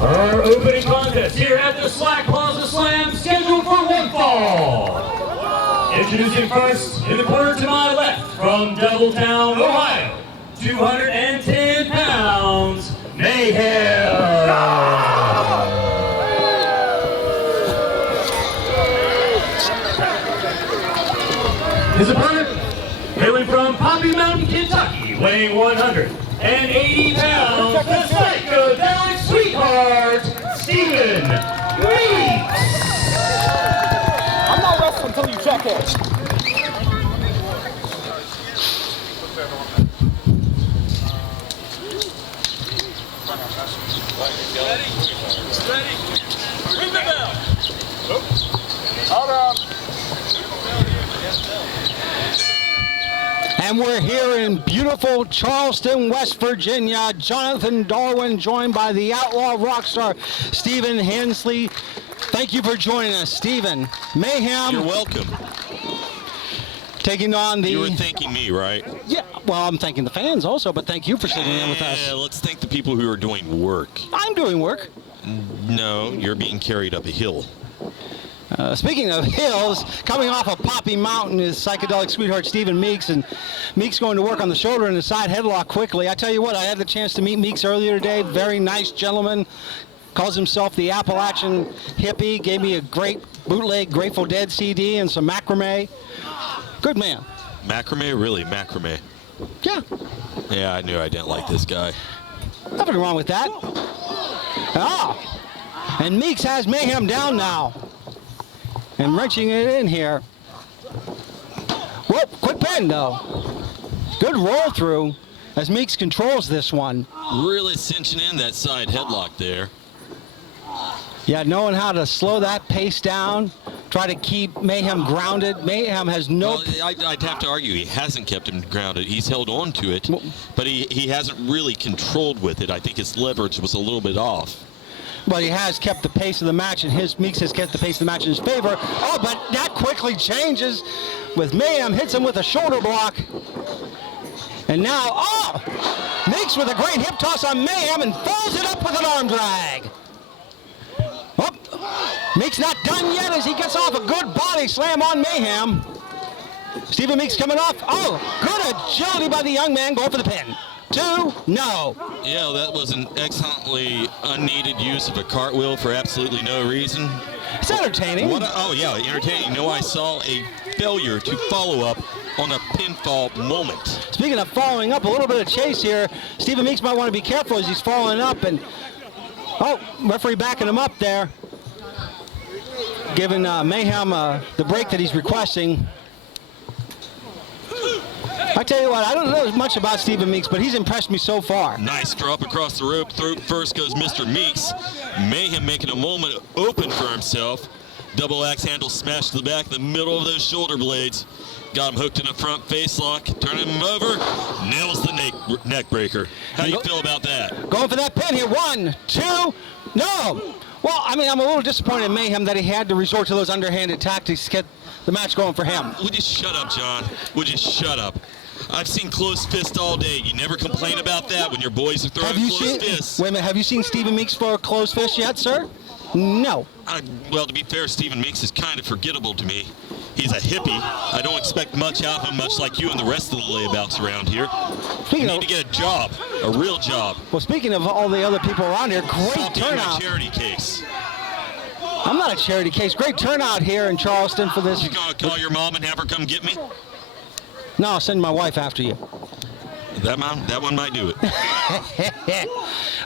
Our opening contest here at the Plaza Slam, scheduled for one fall. Introducing first, in the corner to my left, from Doubletown, Ohio, 210 pounds, Mayhym. His opponent, hailing from Poppy Mountain, Kentucky, weighing 180 pounds, the psychedelic sweetheart, Stephen Meeks. I'm not wrestling until you check it. Ready? Ring the bell. Hold on. And we're here in beautiful Charleston, West Virginia. Jonathan Darwin, joined by the outlaw rock star Stephen Hensley. Thank you for joining us, Stephen. Mayhym. You're welcome. Taking on the... You were thanking me, right? Yeah, well, I'm thanking the fans also, but thank you for sitting in with us. Yeah, let's thank the people who are doing work. I'm doing work. No, you're being carried up a hill. Speaking of hills, coming off of Poppy Mountain is psychedelic sweetheart Stephen Meeks, and Meeks going to work on the shoulder and the side headlock quickly. I tell you what, I had the chance to meet Meeks earlier today. Very nice gentleman. Calls himself the Appalachian hippie. Gave me a great bootleg Grateful Dead CD and some macrame. Good man. Macrame? Really? Macrame? Yeah. Yeah, I knew I didn't like this guy. Nothing wrong with that. And Meeks has Mayhym down now. And wrenching it in here. Whoop, quick pin though. Good roll through as Meeks controls this one. Really cinching in that side headlock there. Yeah, knowing how to slow that pace down, try to keep Mayhym grounded. Mayhym has no... Well, I'd have to argue he hasn't kept him grounded. He's held on to it, but he hasn't really controlled with it. I think his leverage was a little bit off. But he has kept the pace of the match, and Meeks has kept the pace of the match in his favor. Oh, but that quickly changes with Mayhym, hits him with a shoulder block. And now, Meeks with a great hip toss on Mayhym and follows it up with an arm drag. Oh, Meeks not done yet as he gets off a good body slam on Mayhym. Stephen Meeks coming off. Oh, good agility by the young man, going for the pin. 2, no. Yeah, that was an excellently unneeded use of a cartwheel for absolutely no reason. It's entertaining. Oh, yeah, entertaining. No, I saw a failure to follow up on a pinfall moment. Speaking of following up, a little bit of chase here. Stephen Meeks might want to be careful as he's following up. And referee backing him up there. Giving Mayhym the break that he's requesting. I tell you what, I don't know much about Stephen Meeks, but he's impressed me so far. Nice drop across the rope. First goes Mr. Meeks. Mayhym making a moment open for himself. Double axe handle smashed to the back, the middle of those shoulder blades. Got him hooked in a front face lock. Turning him over. Nails the neck breaker. How do you feel about that? Going for that pin here. 1, 2, no. Well, I mean, I'm a little disappointed in Mayhym that he had to resort to those underhanded tactics to get the match going for him. Would you shut up, John? Would you shut up? I've seen close fist all day. You never complain about that when your boys are throwing close fists. Wait a minute, have you seen Stephen Meeks throw a close fist yet, sir? No. Well, to be fair, Stephen Meeks is kind of forgettable to me. He's a hippie. I don't expect much out of him, much like you and the rest of the layabouts around here. You need to get a job, a real job. Well, speaking of all the other people around here, great turnout. A charity case. I'm not a charity case. Great turnout here in Charleston for this. You gonna call your mom and have her come get me? No, I'll send my wife after you. That one might do it.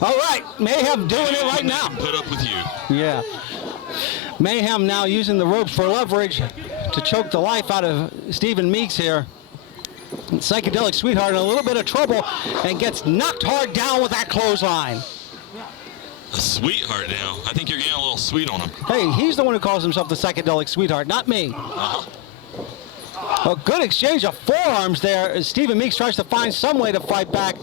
All right, Mayhym doing it right now. Put up with you. Yeah. Mayhym now using the ropes for leverage to choke the life out of Stephen Meeks here. Psychedelic sweetheart in a little bit of trouble and gets knocked hard down with that clothesline. A sweetheart now. I think you're getting a little sweet on him. Hey, he's the one who calls himself the psychedelic sweetheart, not me. A good exchange of forearms there as Stephen Meeks tries to find some way to fight back.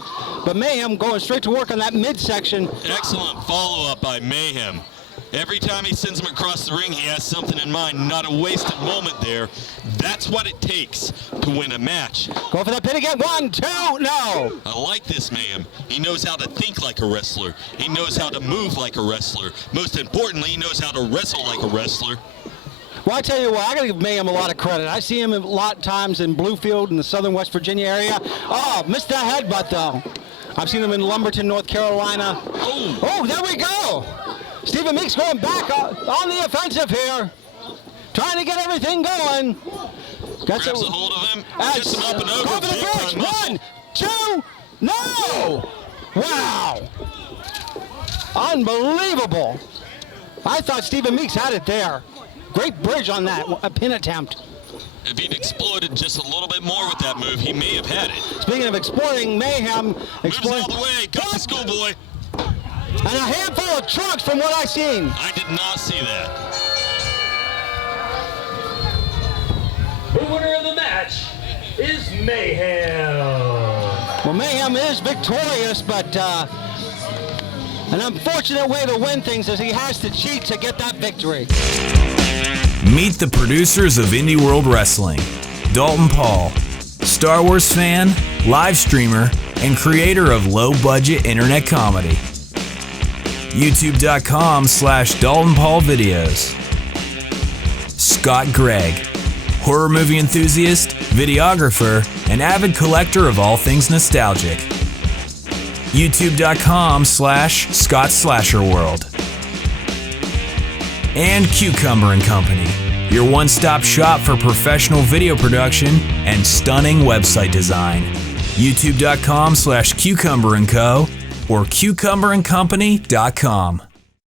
But Mayhym going straight to work on that midsection. Excellent follow-up by Mayhym. Every time he sends him across the ring, he has something in mind, not a wasted moment there. That's what it takes to win a match. Go for that pin again. 1, 2, no. I like this man. He knows how to think like a wrestler. He knows how to move like a wrestler. Most importantly, he knows how to wrestle like a wrestler. Well, I tell you what, I got to give Mayhym a lot of credit. I see him a lot of times in Bluefield in the southern West Virginia area. Oh, missed that headbutt, though. I've seen him in Lumberton, North Carolina. Oh, there we go. Stephen Meeks going back on the offensive here. Trying to get everything going. Grabs a hold of him, gets him up and over. Go for the bridge. 1, 2, no! Wow. Unbelievable. I thought Stephen Meeks had it there. Great bridge on that, a pin attempt. If he'd exploded just a little bit more with that move, he may have had it. Speaking of exploring, Mayhym moves all the way, got the schoolboy. And a handful of trunks from what I've seen. I did not see that. The winner of the match is Mayhym. Well, Mayhym is victorious, but an unfortunate way to win things is he has to cheat to get that victory. Meet the producers of Indie World Wrestling. Dalton Paul, Star Wars fan, live streamer, and creator of low-budget internet comedy. YouTube.com/Dalton Paul videos. Scott Gregg, horror movie enthusiast, videographer, and avid collector of all things nostalgic. YouTube.com/ScottSlasherWorld. And Cucumber & Company, your one-stop shop for professional video production and stunning website design. YouTube.com/Cucumber & Co. or CucumberandCompany.com.